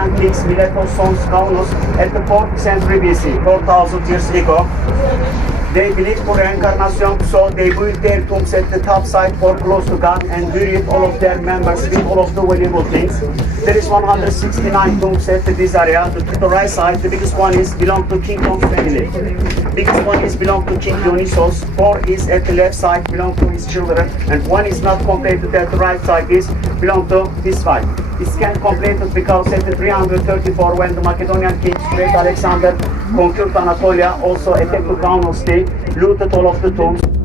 Macedonian kings Miletos, Sons, Kaunos at the 4th century BC, 4,000 years ago. They believed for reincarnation, so they built their tombs at the top side or close to God and buried all of their members with all of the valuable things. There is 169 tombs at this area. To the right side, the biggest one is belong to King Kong's family. Biggest one is belong to King Dionysos. 4 is at the left side, belong to his children, and 1 is not completed at the right side is belong to his wife. This can completed because at the 334 when the Macedonian king Great Alexander conquered Anatolia, also attacked the Kaunos, they looted all of the tombs.